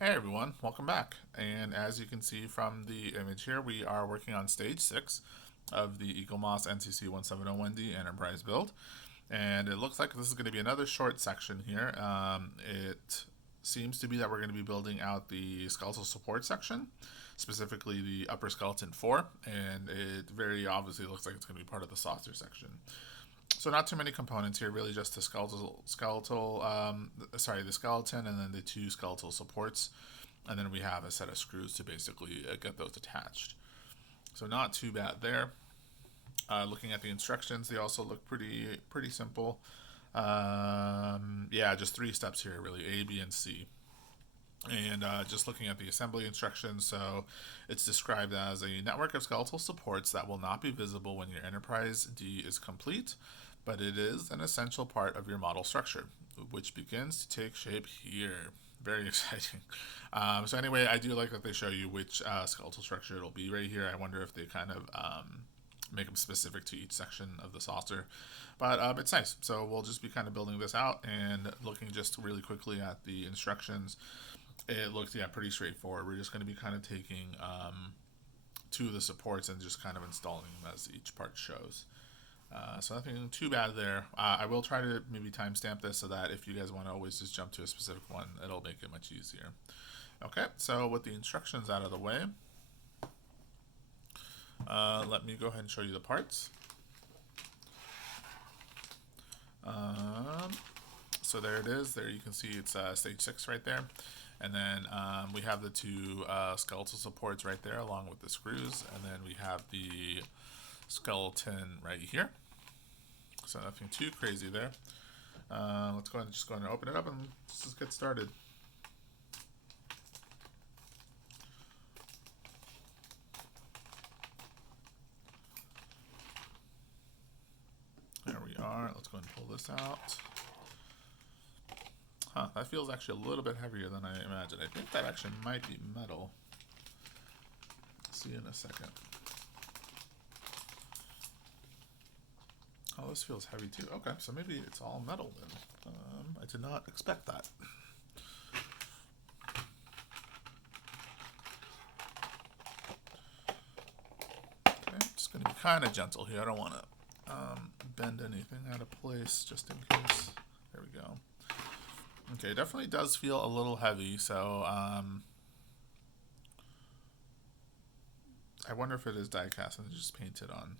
Hey everyone, welcome back. And as you can see from the image here, we are working on stage 6 of the Eaglemoss NCC-1701-D Enterprise build. And it looks like this is going to be another short section here. It seems to be that we're going to be building out the skeletal support section, specifically the upper skeleton 4, and it very obviously looks like it's going to be part of the saucer section. So not too many components here, really just the the skeleton, and then the two skeletal supports, and then we have a set of screws to basically get those attached. So not too bad there. Looking at the instructions, they also look pretty simple. Yeah, just three steps here, really: A, B, and C. And just looking at the assembly instructions, so it's described as a network of skeletal supports that will not be visible when your Enterprise D is complete, but it is an essential part of your model structure, which begins to take shape here. Very exciting. So anyway, I do like that they show you which skeletal structure it'll be right here. I wonder if they kind of make them specific to each section of the saucer. But it's nice. So we'll just be kind of building this out and looking just really quickly at the instructions. It looks, yeah, pretty straightforward. We're just going to be kind of taking two of the supports and just kind of installing them as each part shows. So nothing too bad there. I will try to maybe timestamp this so that if you guys want to always just jump to a specific one, it'll make it much easier. Okay, so with the instructions out of the way, let me go ahead and show you the parts. So there it is. There you can see it's stage 6 right there. And then we have the two skeletal supports right there along with the screws. And then we have the skeleton right here. So nothing too crazy there. Let's go ahead and just open it up and just get started. There we are. Let's go ahead and pull this out. Huh, that feels actually a little bit heavier than I imagined. I think that actually might be metal. See in a second. Oh, this feels heavy too. Okay, so maybe it's all metal then. I did not expect that. Okay, just going to be kind of gentle here. I don't want to bend anything out of place just in case. There we go. Okay, definitely does feel a little heavy, so I wonder if it is die cast and just painted on.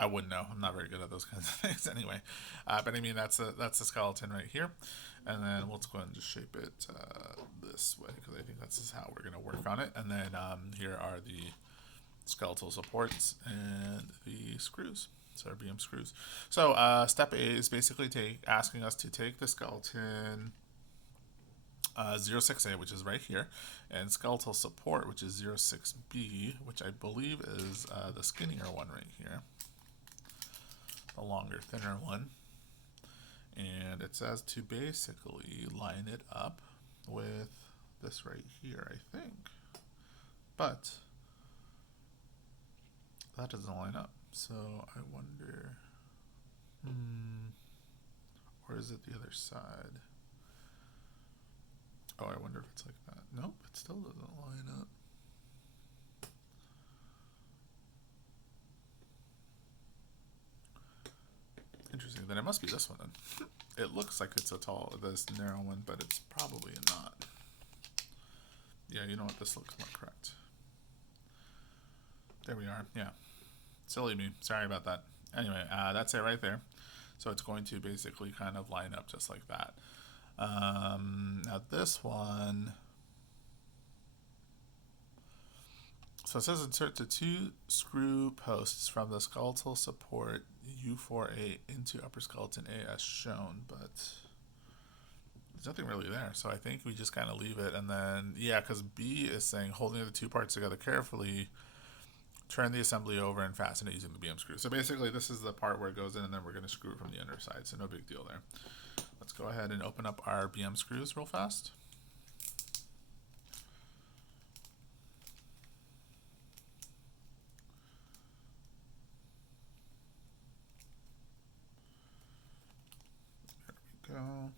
I wouldn't know. I'm not very good at those kinds of things anyway. But I mean, that's the skeleton right here. And then let's go ahead and just shape it this way because I think this is how we're going to work on it. And then here are the skeletal supports and the screws. So our BM screws. So step A is basically asking us to take the skeleton 06A, which is right here, and skeletal support, which is 06B, which I believe is the skinnier one right here, the longer, thinner one. And it says to basically line it up with this right here, I think. But that doesn't line up. So I wonder, or is it the other side? Oh, I wonder if it's like that. Nope, it still doesn't line up. Interesting. Then it must be this one then. It looks like it's this narrow one, but it's probably not. Yeah, you know what? This looks more correct. There we are. Yeah. Silly me. Sorry about that. Anyway, that's it right there. So it's going to basically kind of line up just like that. Now this one, so it says insert the two screw posts from the skeletal support U4A into upper skeleton A as shown, but there's nothing really there. So I think we just kind of leave it, and then, yeah, because B is saying holding the two parts together carefully, turn the assembly over and fasten it using the BM screw. So basically this is the part where it goes in and then we're going to screw it from the underside, so no big deal there. Let's go ahead and open up our BM screws real fast. There we go.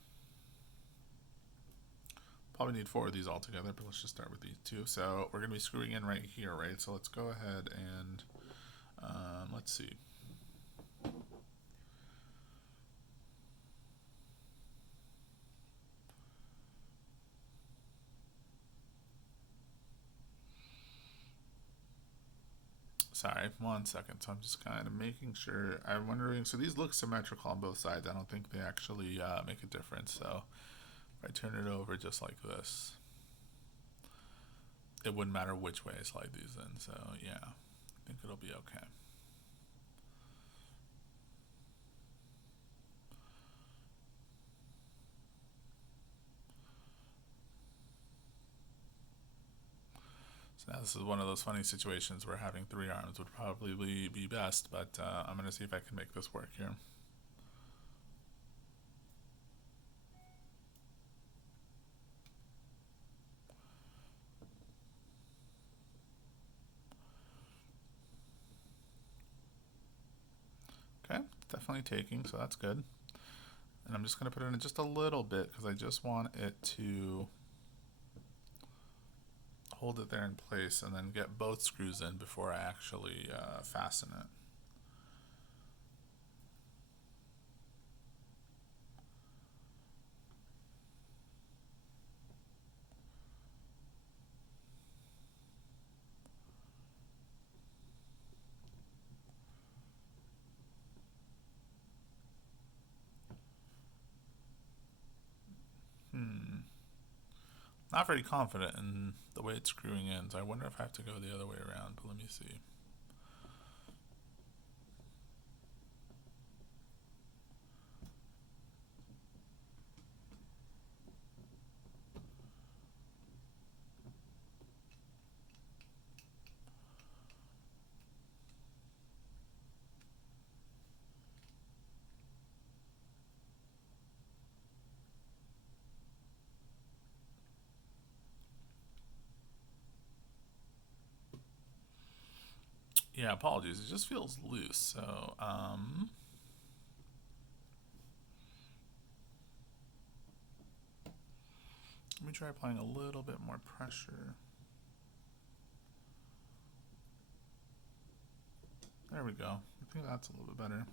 probably need 4 of these all together, but let's just start with these 2. So we're going to be screwing in right here, right? So let's go ahead and let's see. Sorry, 1 second. So I'm just kind of making sure. I'm wondering, so these look symmetrical on both sides. I don't think they actually make a difference. So if I turn it over just like this, it wouldn't matter which way I slide these in. So yeah, I think it'll be okay. So now this is one of those funny situations where having 3 arms would probably be best, but I'm going to see if I can make this work here. Okay, it's definitely taking, so that's good. And I'm just going to put it in just a little bit because I just want it to hold it there in place and then get both screws in before I actually fasten it. Not very confident in the way it's screwing in, so I wonder if I have to go the other way around, but let me see. Yeah, apologies, it just feels loose, so let me try applying a little bit more pressure. There we go. I think that's a little bit better.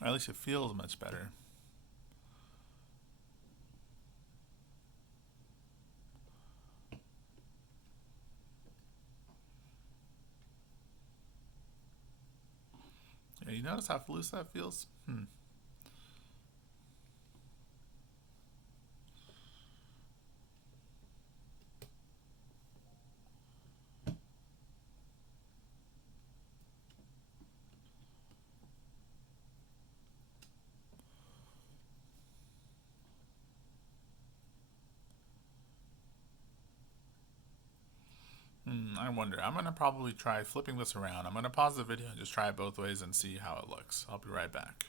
Or at least it feels much better. Yeah, you notice how loose that feels? I wonder. I'm going to probably try flipping this around. I'm going to pause the video and just try it both ways and see how it looks. I'll be right back.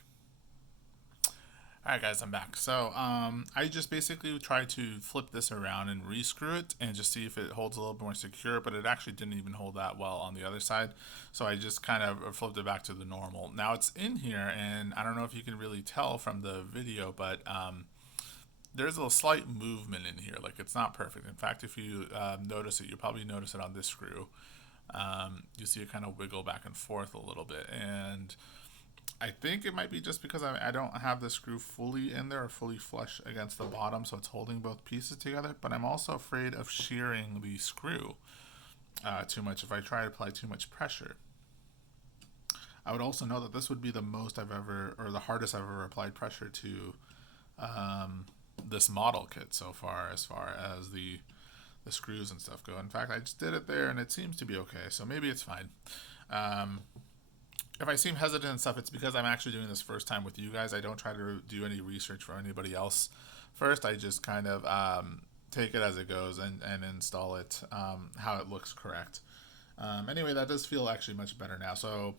Alright guys, I'm back. So I just basically tried to flip this around and re-screw it and just see if it holds a little bit more secure, but it actually didn't even hold that well on the other side. So I just kind of flipped it back to the normal. Now it's in here, and I don't know if you can really tell from the video, but there's a slight movement in here. Like, it's not perfect. In fact, if you notice it, you'll probably notice it on this screw. You see it kind of wiggle back and forth a little bit, and I think it might be just because I don't have the screw fully in there or fully flush against the bottom, so it's holding both pieces together. But I'm also afraid of shearing the screw too much if I try to apply too much pressure. I would also know that this would be the most I've ever, or the hardest I've ever applied pressure to this model kit so far, as the screws and stuff go. In fact, I just did it there and it seems to be okay, so maybe it's fine. If I seem hesitant and stuff, it's because I'm actually doing this first time with you guys. I don't try to do any research for anybody else first. I just kind of take it as it goes and install it how it looks correct. Anyway, that does feel actually much better now. So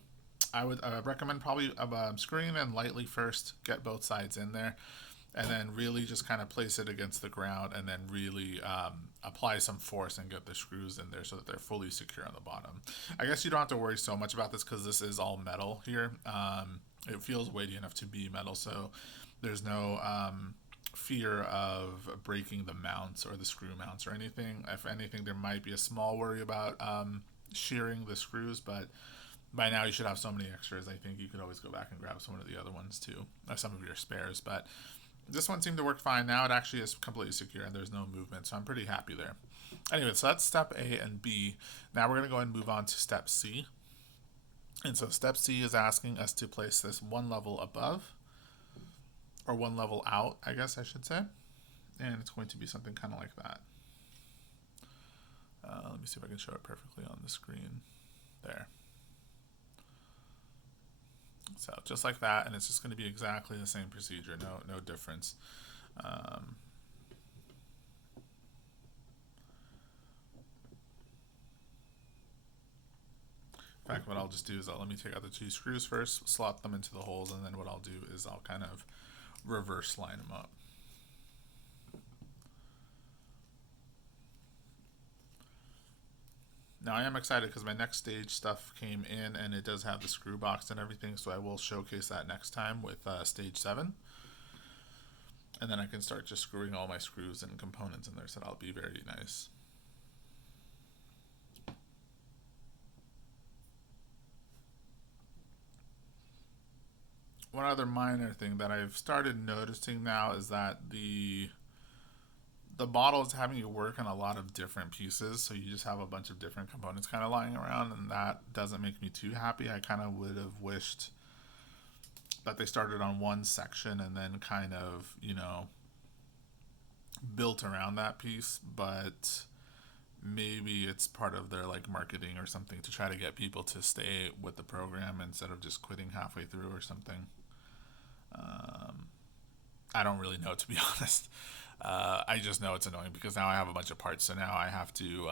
I would recommend probably screwing in lightly first, get both sides in there, and then really just kind of place it against the ground and then really apply some force and get the screws in there so that they're fully secure on the bottom. I guess you don't have to worry so much about this because this is all metal here. It feels weighty enough to be metal, so there's no fear of breaking the mounts or the screw mounts or anything. If anything, there might be a small worry about shearing the screws, but by now you should have so many extras. I think you could always go back and grab some of the other ones too, some of your spares. But this one seemed to work fine. Now it actually is completely secure and there's no movement, so I'm pretty happy there. Anyway, so that's step A and B. Now we're going to go and move on to step C. And so step C is asking us to place this one level above, or one level out, I guess I should say. And it's going to be something kind of like that. Let me see if I can show it perfectly on the screen. There. So just like that, and it's just going to be exactly the same procedure, no difference. In fact, what I'll just do is let me take out the 2 screws first, slot them into the holes, and then what I'll do is I'll kind of reverse line them up. Now I am excited because my next stage stuff came in and it does have the screw box and everything, so I will showcase that next time with stage 7. And then I can start just screwing all my screws and components in there, so that'll be very nice. One other minor thing that I've started noticing now is that the model is having you work on a lot of different pieces, so you just have a bunch of different components kind of lying around, and that doesn't make me too happy. I kind of would have wished that they started on one section and then kind of, you know, built around that piece, but maybe it's part of their like marketing or something to try to get people to stay with the program instead of just quitting halfway through or something. I don't really know, to be honest. I just know it's annoying because now I have a bunch of parts, so now I have to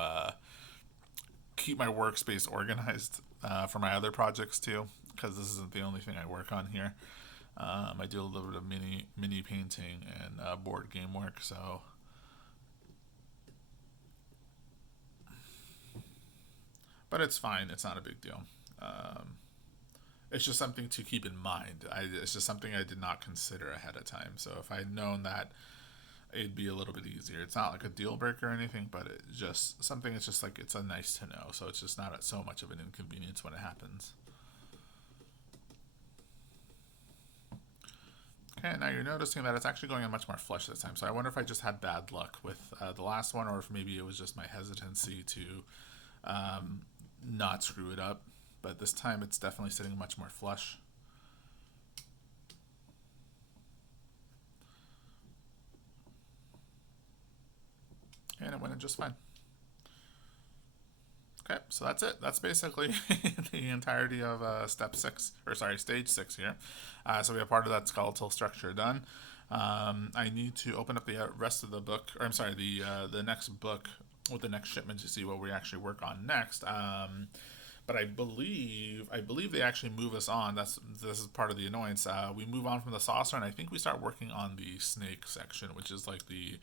keep my workspace organized for my other projects too, because this isn't the only thing I work on here. I do a little bit of mini painting and board game work, so but it's fine. It's not a big deal. It's just something to keep in mind. It's just something I did not consider ahead of time. So if I'd known that, it'd be a little bit easier. It's not like a deal breaker or anything, but it's just something. It's just like it's a nice to know. So it's just not so much of an inconvenience when it happens. Okay, now you're noticing that it's actually going on much more flush this time. So I wonder if I just had bad luck with the last one, or if maybe it was just my hesitancy to not screw it up. But this time it's definitely sitting much more flush. And it went in just fine. Okay, so that's it. That's basically the entirety of stage 6 here. So we have part of that skeletal structure done. I need to open up the rest of the book, or I'm sorry, the next book with the next shipment to see what we actually work on next. But I believe they actually move us on. This is part of the annoyance. We move on from the saucer, and I think we start working on the snake section, which is like the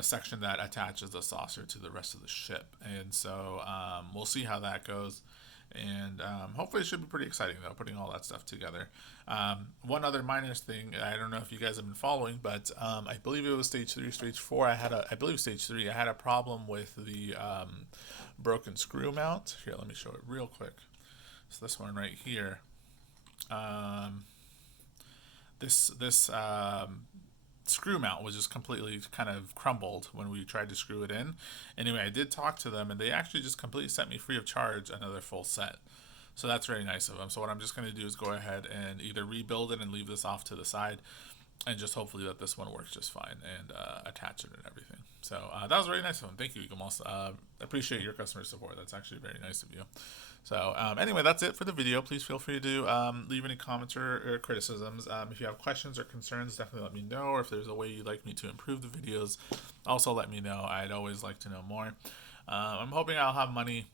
section that attaches the saucer to the rest of the ship. And so we'll see how that goes. And hopefully it should be pretty exciting, though, putting all that stuff together. One other minor thing, I don't know if you guys have been following, but I believe it was stage 3 or stage 4. I believe stage 3, I had a problem with the broken screw mount. Here, let me show it real quick. So this one right here. This screw mount was just completely kind of crumbled when we tried to screw it in. Anyway, I did talk to them, and they actually just completely set me free of charge another full set. So that's very nice of them. So what I'm just going to do is go ahead and either rebuild it and leave this off to the side, and just hopefully that this one works just fine, and attach it and everything. So that was very nice of them. Thank you, Eaglemoss. Appreciate your customer support. That's actually very nice of you. So anyway, that's it for the video. Please feel free to leave any comments or criticisms. If you have questions or concerns, definitely let me know. Or if there's a way you'd like me to improve the videos, also let me know. I'd always like to know more. I'm hoping I'll have money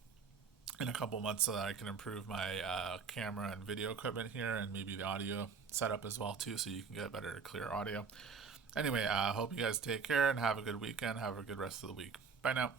in a couple months so that I can improve my camera and video equipment here, and maybe the audio setup as well too, so you can get better, clear audio. Anyway, I hope you guys take care and have a good weekend. Have a good rest of the week. Bye now.